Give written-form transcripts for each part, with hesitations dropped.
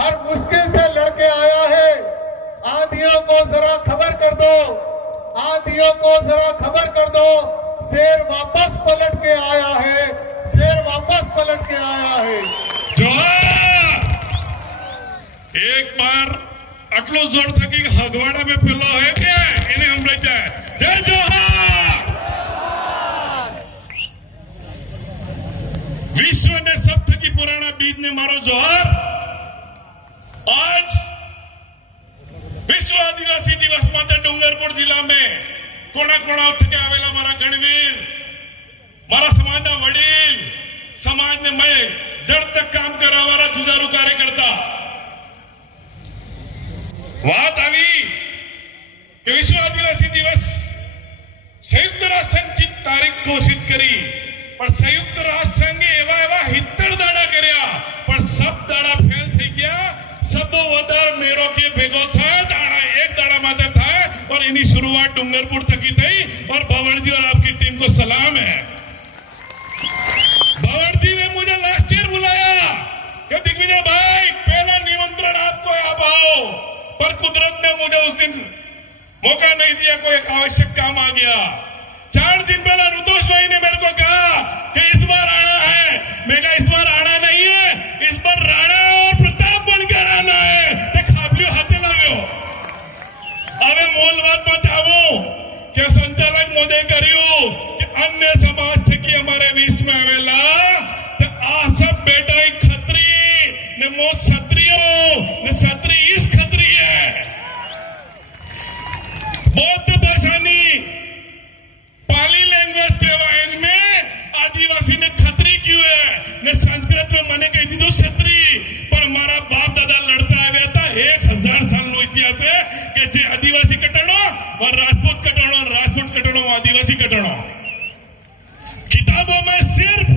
हर मुश्किल से लड़के आया है। आंधियों को जरा खबर कर दो, आंधियों को जरा खबर कर दो, शेर वापस पलट के आया है, शेर वापस पलट के आया है। जोहार! एक बार आटलो जोर थकी हगवाड़ा में पेलो है के इन्हें हम रहता है जय जोहार। विश्व ने सब थकी पुराना बीज ने मारो जोहार। आज विश्व आदिवासी दिवस माते डूंगरपुर जिला में कोना कोना थके आवेला मारा गणवीर, मारा समाज ना वडील, समाज ने मैं जड़ तक काम करा वाला जुझारू कार्यकर्ता बात आई कि विश्व आदिवासी दिवस संयुक्त राष्ट्र संघ की तारीख घोषित करी, पर संयुक्त राष्ट्र संघ एवा एवा 70 दाड़ा कर्या, पर सब दाड़ा फेल थी गया। सब वधार मेरो के भेगो था, दाड़ा एक दाड़ा माते था और इन्हीं शुरुआत डूंगरपुर तक की थी। और भंवर जी और आपकी टीम को सलाम है। भंवर जी ने मुझे लास्ट ईयर बुलाया कि दिग्विजय भाई पहला निमंत्रण आपको आप आओ, पर कुदरत ने मुझे उस दिन मौका नहीं दिया, कोई एक आवश्यक काम आ गया। 4 दिन पहले रुतोष भाई ने मेरे को कहा कि इस बार आना है। मैं कहा इस बार आना नहीं है, इस बार राणा और प्रताप बनकर आना है। ते खाबलियो हाथे लाव्यो। अबे मोल बात मत आवो कि संचालक मोदे करियो कि अन्य समाज थे कि हमारे बीच में आवेला ते आ सब बेटा एक खत्री ने मो क्षत्रियो ने क्षत्रि इस खत्री है। बौद्ध भाषानी पाली लैंग्वेज के वाइन में आदिवासी ने खत्री क्यों है ने संस्कृत में मने कही थी तो क्षत्रि, पर हमारा बाप दादा लड़ता आ गया था 1000 साल नो इतिहास है कि जे आदिवासी कटणो और राजपूत कटणो, राजपूत कटणो आदिवासी कटणो। किताबों में सिर्फ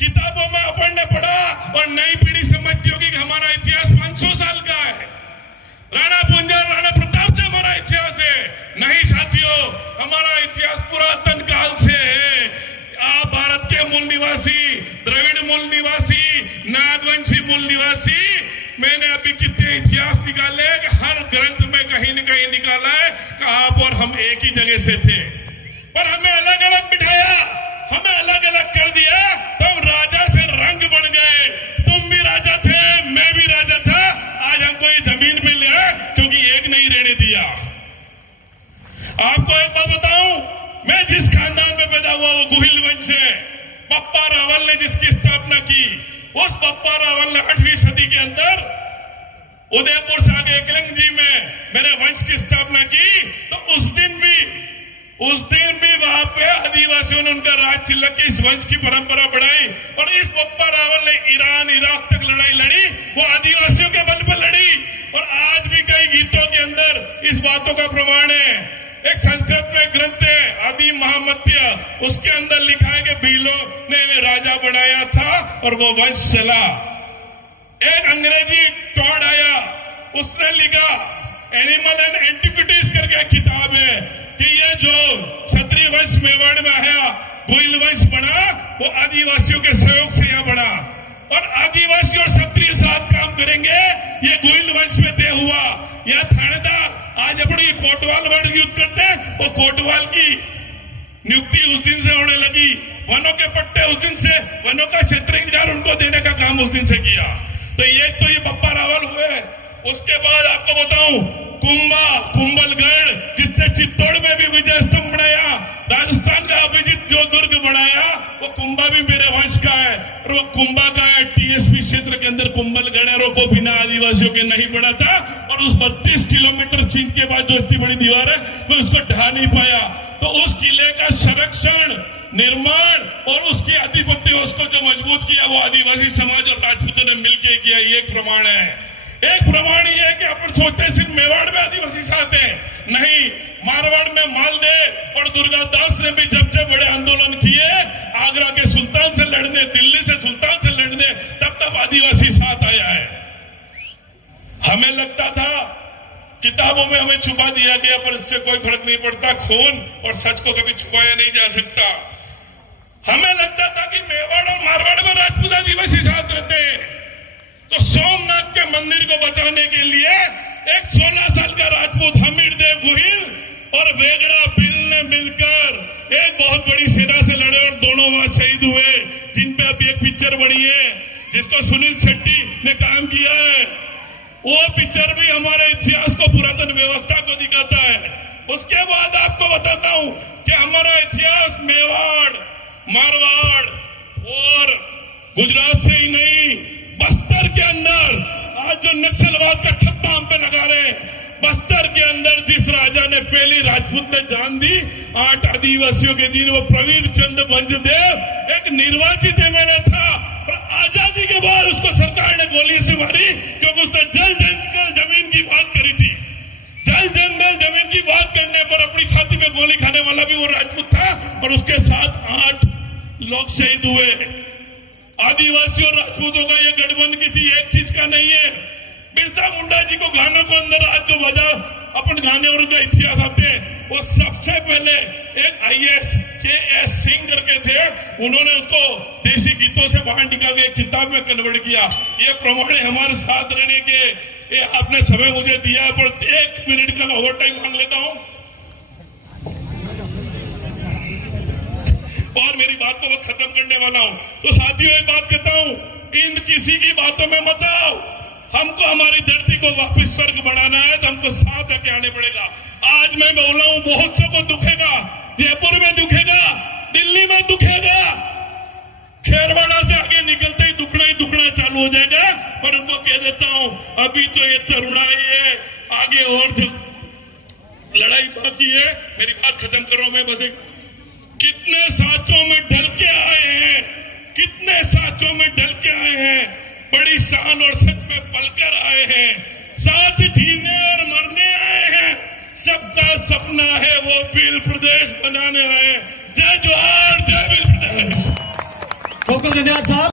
किताबों में अपन ने पढ़ा और नई पीढ़ी समझती होगी कि हमारा इतिहास 500 साल का है। राणा पुंजर राणा प्रताप से हमारा इतिहास है। नहीं साथियों, हमारा इतिहास पुरातन काल से है। आप भारत के मूल निवासी, द्रविड़ मूल निवासी, नागवंशी मूल निवासी, मैंने अभी कितने इतिहास निकाले कि हर ग्रंथ में कहीं न कहीं निकाला है कि आप और हम एक ही जगह से थे, पर हमें अलग अलग बिठाया, हमें अलग अलग कर दिया। तो हम राजा से रंग बन गए। तुम भी राजा थे, मैं भी राजा था। आज हमको ये जमीन मिल गया क्योंकि एक नहीं रहने दिया। आपको एक बात बताऊं, मैं जिस खानदान में पैदा हुआ वो गुहिल वंश है। बप्पा रावल ने जिसकी स्थापना की, उस बप्पा रावल ने 8वीं सदी के अंदर उदयपुर से आगे एकलिंग जी में मेरे वंश की स्थापना की। तो उस दिन भी वहां पे आदिवासियों ने उनका राज तिलक के इस वंश की परंपरा बढ़ाई। और इस बप्पा रावल ने ईरान इराक तक लड़ाई लड़ी, वो आदिवासियों के बल पर लड़ी। और आज भी कई गीतों के अंदर इस बातों का प्रमाण है। एक संस्कृत में ग्रंथ है आदि महामत्य, उसके अंदर लिखा है कि भीलों ने राजा बनाया था और वो वंश चला। एक अंग्रेजी टॉड आया, उसने लिखा एनिमल एंड एंटिक्विटीज करके किताब है कि ये जो क्षत्रिय वंश मेवाड़ में आया, भोइल वंश बना, वो आदिवासियों के सहयोग से यह बना। और आदिवासी और क्षत्रिय साथ काम करेंगे, ये गोइल वंश में तय हुआ। यह थानेदार आज अपनी कोटवाल वर्ड युद्ध करते हैं, वो कोटवाल की नियुक्ति उस दिन से होने लगी। वनों के पट्टे उस दिन से, वनों का क्षेत्र उनको देने का काम उस दिन से किया। तो ये बप्पा रावल हुए। उसके बाद आपको बताऊं, कुंभलगढ़ जिसने चित्तौड़ में भी विजय स्तंभ बनाया, राजस्थान का अभिजीत जो दुर्ग बनाया, वो कुंभा भी मेरे वंश का है। और वो कुंभा का है टीएसपी क्षेत्र के अंदर कुंभलगढ़ को बिना आदिवासियों के नहीं बना था। और उस 32 किलोमीटर चीन के बाद जो इतनी बड़ी दीवार है, कोई उसको ढा नहीं पाया। तो उस किले का संरक्षण, निर्माण और उसके आधिपत्य उसको जो मजबूत किया, वो आदिवासी समाज और राजपूतों ने मिलकर किया। ये एक प्रमाण है। एक प्रमाण ये है कि अपन सोचते हैं सिर्फ मेवाड़ में आदिवासी साथ है, नहीं, मारवाड़ में मालदे और दुर्गादास ने भी जब जब बड़े आंदोलन किए, आगरा के सुल्तान से लड़ने, दिल्ली से सुल्तान से लड़ने, तब आदिवासी साथ आया है। हमें लगता था किताबों में हमें छुपा दिया गया, पर इससे कोई फर्क नहीं पड़ता। खून और सच को कभी छुपाया नहीं जा सकता। हमें लगता था कि मेवाड़ और मारवाड़ में राजपूत आदिवासी साथ रहते हैं। तो सोमनाथ के मंदिर को बचाने के लिए एक 16 साल का राजपूत हमीरदेव गोहिल और वेगड़ा बिल ने मिलकर एक बहुत बड़ी सेना से लड़े और दोनों वहां शहीद हुए, जिन पे अभी एक पिक्चर बनी है जिसको सुनील शेट्टी ने काम किया है। वो पिक्चर भी हमारे इतिहास को, पुरातन व्यवस्था को दिखाता है। उसके बाद आपको बताता हूं कि हमारा इतिहास मेवाड़, मारवाड़ और गुजरात से ही नहीं, बस्तर के अंदर आज जो नक्सलवाद का ठप्पा हम पे लगा रहे हैं, बस्तर के अंदर जिस राजा ने पहली राजपूत ने जान दी 8 आदिवासियों के दिन, वो प्रवीर चंद भंजदेव एक निर्वाचित एमएलए था और आजादी के बाद उसको सरकार ने गोली से मारी क्योंकि उसने जल जंगल जमीन की बात करी थी। जल जंगल जमीन की बात करने पर अपनी छाती पे गोली खाने वाला भी वो राजपूत था और उसके साथ 8 लोग शहीद हुए। आदिवासी और राजपूतों का ये गठबंधन किसी एक चीज का नहीं है। बिरसा मुंडा जी को गानों को अंदर आज जो बजा अपन गाने और उनका इतिहास आते हैं, वो सबसे पहले एक IAS KS सिंह करके थे, उन्होंने उसको देसी गीतों से बाहर निकाल के एक किताब में कन्वर्ट किया। ये प्रमाण हमारे साथ रहने के, ये आपने समय मुझे दिया है, पर 1 मिनट का ओवर टाइम मांग लेता हूं और मेरी बात को बस खत्म करने वाला हूं। तो साथियों, एक बात कहता हूं, इन किसी की बातों में मत आओ। हमको हमारी धरती को वापस स्वर्ग बनाना है तो हमको साथ लेके आने पड़ेगा। आज मैं बोला हूं, बहुत से को दुखेगा, जयपुर में दुखेगा, दिल्ली में दुखेगा, खेरवाड़ा से आगे निकलते ही दुखना चालू हो जाएगा। पर उनको कह देता हूं, अभी तो ये तरुणाई है, आगे और लड़ाई बाकी है। मेरी बात खत्म कर रहा हूं मैं बस एक, कितने साथों में ढल के आए हैं, कितने साथों में ढल के आए हैं, बड़ी शान और सच में पलकर आए हैं, साथ जीने और मरने आए हैं। सबका सपना है वो भील प्रदेश बनाने आए हैं। जय जोहार, जय भील प्रदेश। धन्यवाद साहब।